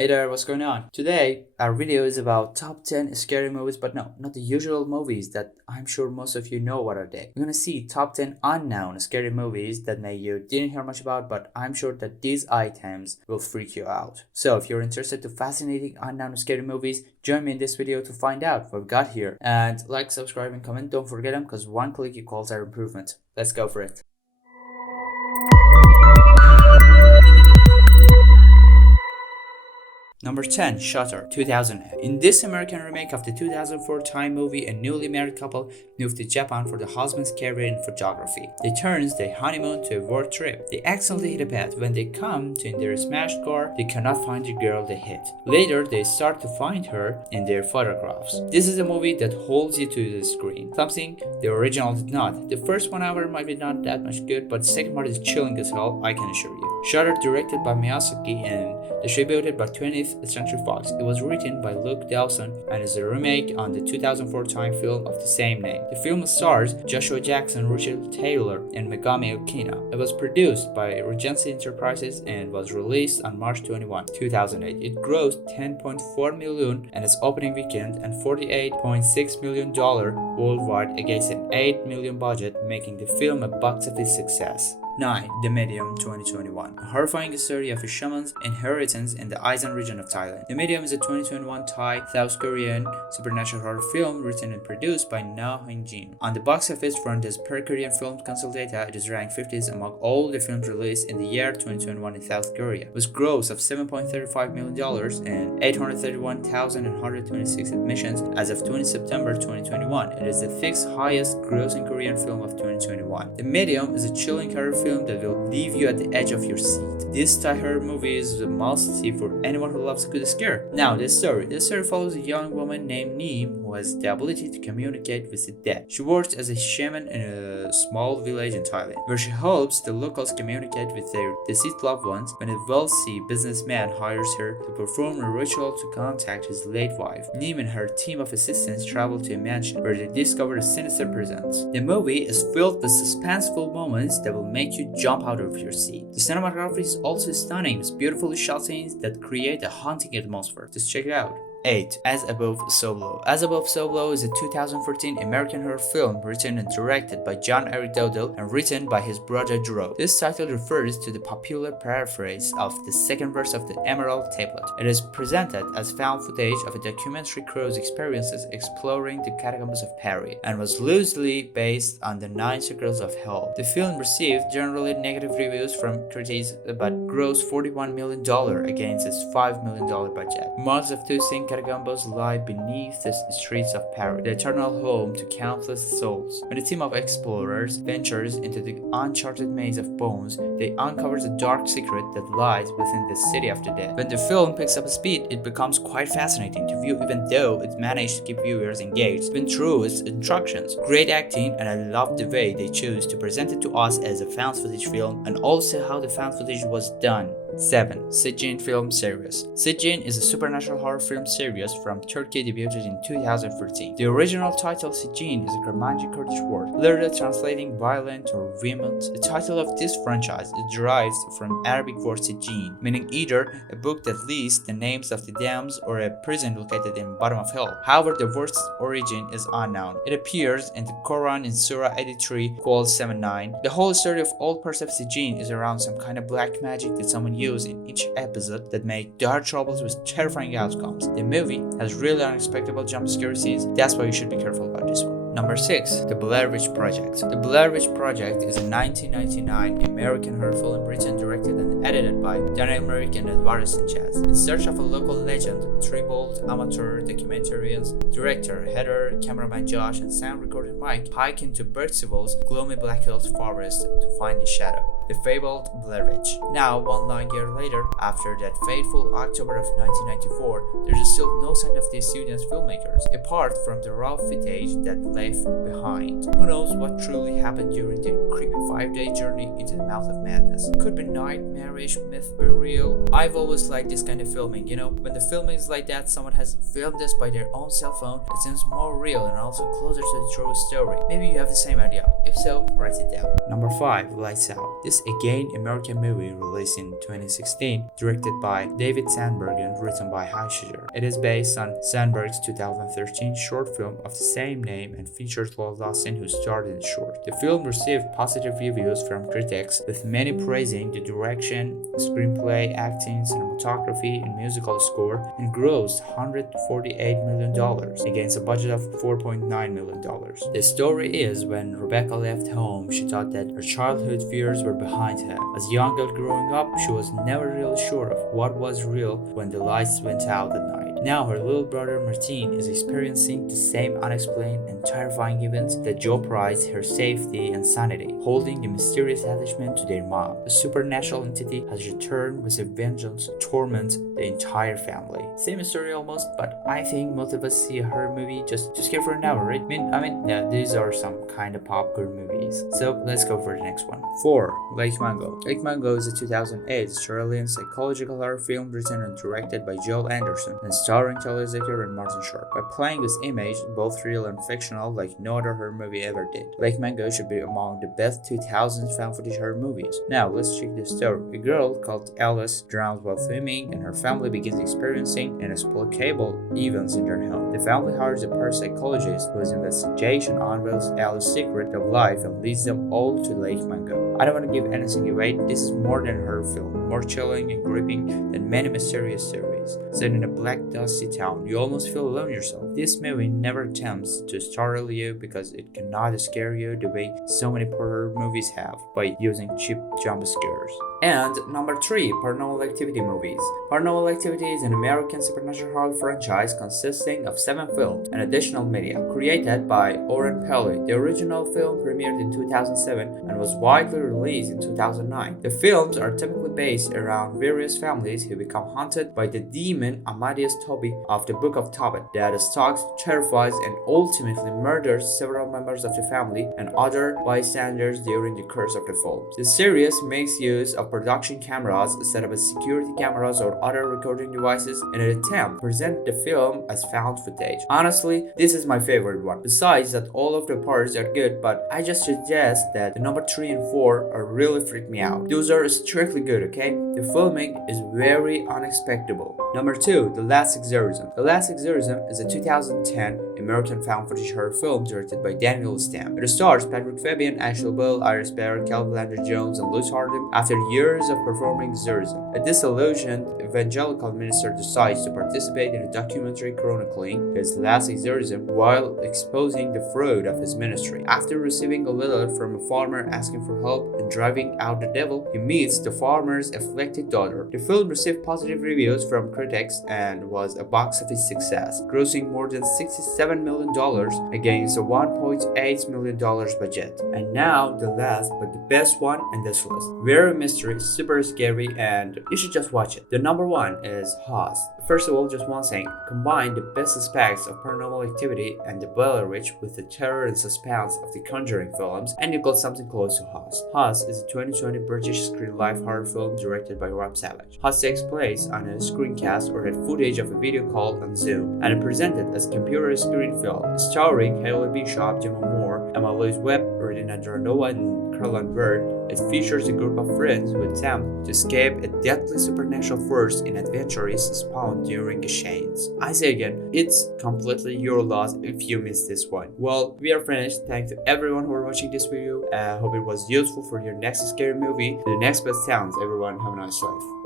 Hey there, what's going on? Today, our video is about top 10 scary movies, but no, not the usual movies that I'm sure most of you know what are they. We're gonna see top 10 unknown scary movies that maybe you didn't hear much about, but I'm sure that these items will freak you out. So if you're interested to fascinating unknown scary movies, join me in this video to find out what we got here. And like, subscribe, and comment, don't forget them, because one click equals our improvement. Let's go for it. Number 10, Shutter, 2008. In this American remake of the 2004 Time movie, a newly married couple moved to Japan for the husband's career in photography. They turns their honeymoon to a work trip. They accidentally hit a path. When they come to in their smashed car, they cannot find the girl they hit. Later, they start to find her in their photographs. This is a movie that holds you to the screen, something the original did not. The first 1 hour might be not that much good, but the second part is chilling as hell, I can assure you. Shutter, directed by Miyazaki and distributed by 20th Century Fox. It was written by Luke Dawson and is a remake on the 2004 Time film of the same name. The film stars Joshua Jackson, Richard Taylor, and Megami Okina. It was produced by Regency Enterprises and was released on March 21, 2008. It grossed $10.4 million in its opening weekend and $48.6 million worldwide against an $8 million budget, making the film a box office success. 9. The Medium, 2021. A horrifying story of a shaman's inheritance in the Isan region of Thailand. The Medium is a 2021 Thai-South Korean supernatural horror film written and produced by Na Hyun-jin. On the box office front, as per Korean Film Consult data, it is ranked 50th among all the films released in the year 2021 in South Korea, with gross of $7.35 million and 831,126 admissions as of 20 September 2021. It is the 6th highest grossing Korean film of 2021. The Medium is a chilling horror film that will leave you at the edge of your seat. This Thai horror movie is a must-see for anyone who loves a good scare. Now, this story follows a young woman named Neem who has the ability to communicate with the dead. She works as a shaman in a small village in Thailand, where she helps the locals communicate with their deceased loved ones. When a wealthy businessman hires her to perform a ritual to contact his late wife, Neem and her team of assistants travel to a mansion where they discover a sinister presence. The movie is filled with suspenseful moments that will make you jump out of your seat. The cinematography is also stunning with beautifully shot scenes that create a haunting atmosphere. Just check it out. 8. As Above, So Below. As Above, So Below is a 2014 American horror film written and directed by John Eric Dowdle and written by his brother Drew. This title refers to the popular paraphrase of the second verse of the Emerald Tablet. It is presented as found footage of a documentary crew's experiences exploring the catacombs of Paris and was loosely based on the 9 Circles of Hell. The film received generally negative reviews from critics but grossed $41 million against its $5 million budget. Marks of Toussaint catacombs lie beneath the streets of Paris, the eternal home to countless souls. When a team of explorers ventures into the uncharted maze of bones, they uncover the dark secret that lies within the city of the dead. When the film picks up speed, it becomes quite fascinating to view, even though it managed to keep viewers engaged, even through its instructions. Great acting, and I love the way they choose to present it to us as a found footage film, and also how the found footage was done. 7. Sijin Film Series. Sijin is a supernatural horror film series from Turkey debuted in 2014. The original title Sijin is a Kurmanji Kurdish word, literally translating violent or vehement. The title of this franchise is derived from Arabic word Sijin, meaning either a book that lists the names of the damned or a prison located in bottom of hell. However, the word's origin is unknown. It appears in the Quran in Surah 83, called 7:9. The whole story of all parts of Sijin is around some kind of black magic that someone used in each episode that make dark troubles with terrifying outcomes. The movie has really unexpected jump scare scenes, that's why you should be careful about this one. Number 6. The Blair Witch Project. The Blair Witch Project is a 1999 American horror film written, directed, and edited by Daniel Myrick and Eduardo Sanchez. In search of a local legend, three bold amateur documentarians, director Heather, cameraman Josh, and sound recorder Mike hike into Berksville's gloomy Black Hills forest to find the shadow, the fabled Blair Witch. Now, 1 long year later, after that fateful October of 1994, there is still no sign of the students' filmmakers, apart from the raw footage that left behind. Who knows what truly happened during the creepy 5-day journey into the mouth of madness? Could be nightmarish, myth be real. I've always liked this kind of filming, when the filming is like that, someone has filmed this by their own cell phone, it seems more real and also closer to the true story. Maybe you have the same idea. If so, write it down. Number 5. Lights Out. This It's again American movie released in 2016, directed by David Sandberg and written by Hai Shiger. It is based on Sandberg's 2013 short film of the same name and features Lois Lawson, who starred in the short. The film received positive reviews from critics, with many praising the direction, screenplay, acting, cinematography, and musical score, and grossed $148 million against a budget of $4.9 million. The story is when Rebecca left home, she thought that her childhood fears were behind her. As a young girl growing up, she was never really sure of what was real when the lights went out at night. Now her little brother Martin is experiencing the same unexplained and terrifying events that jeopardize her safety and sanity, holding a mysterious attachment to their mom. A supernatural entity has returned with a vengeance to torment the entire family. Same story almost, but I think most of us see a horror movie just to scare for an hour, right? Yeah, these are some kind of popcorn movies. So let's go for the next one. 4. Lake Mungo. Lake Mungo is a 2008 Australian psychological horror film written and directed by Joel Anderson and starring Taylor Zicker and Martin Sharp. By playing with image, both real and fictional, like no other horror movie ever did, Lake Mungo should be among the best 2000s found footage horror movies. Now let's check the story. A girl called Alice drowns while swimming, and her family begins experiencing inexplicable events in their home. The family hires a parapsychologist whose investigation unveils Alice's secret of life and leads them all to Lake Mungo. I don't want to give anything away. This is more than a horror film, more chilling and gripping than many mysterious stories. Set in a black, dusty town, you almost feel alone yourself. This movie never attempts to startle you because it cannot scare you the way so many horror movies have by using cheap jump scares. And number 3, Paranormal Activity movies. Paranormal Activity is an American supernatural horror franchise consisting of 7 films and additional media, created by Oren Peli. The original film premiered in 2007 and was widely released in 2009. The films are typically based around various families who become haunted by the demon Amadeus Toby of the Book of Tobit that stalks, terrifies, and ultimately murders several members of the family and other bystanders during the course of the film. The series makes use of production cameras set up as security cameras or other recording devices in an attempt to present the film as found footage. Honestly, this is my favorite one. Besides that, all of the parts are good, but I just suggest that the number 3 and 4 are really freak me out. Those are strictly good, okay? The filming is very unexpected. Number 2, The Last Exorcism. The Last Exorcism is a 2010 American found footage horror film directed by Daniel Stam. It stars Patrick Fabian, Ashley Bell, Iris Bear, Calvin Landry Jones, and Luz Hardin after years of performing exorcism. A disillusioned evangelical minister decides to participate in a documentary chronicling his last exorcism while exposing the fraud of his ministry. After receiving a letter from a farmer asking for help in driving out the devil, he meets the farmer's afflicted daughter. The film received positive reviews from critics and was a box office success, grossing more than $67 million against a $1.8 million budget. And now the last but the best one in this list. Very mystery, super scary, and you should just watch it. The number 1 is Host. First of all, just one thing. Combine the best aspects of Paranormal Activity and the Blair Witch with the terror and suspense of the Conjuring films, and you got something close to Host. Host is a 2020 British screen live horror film directed by Rob Savage. Host takes place on a screencast or the footage of a video call on Zoom, and presented as computer screen film, starring Hayley Bishop, Gemma Moore, Emma Louise Webb, Regina Dranova, and Caroline Bird. It features a group of friends who attempt to escape a deadly supernatural force in adventures spawned during a chains. I say again, it's completely your loss if you miss this one. Well, we are finished. Thanks to everyone who are watching this video. I hope it was useful for your next scary movie. To the next best sounds, everyone, have a nice life.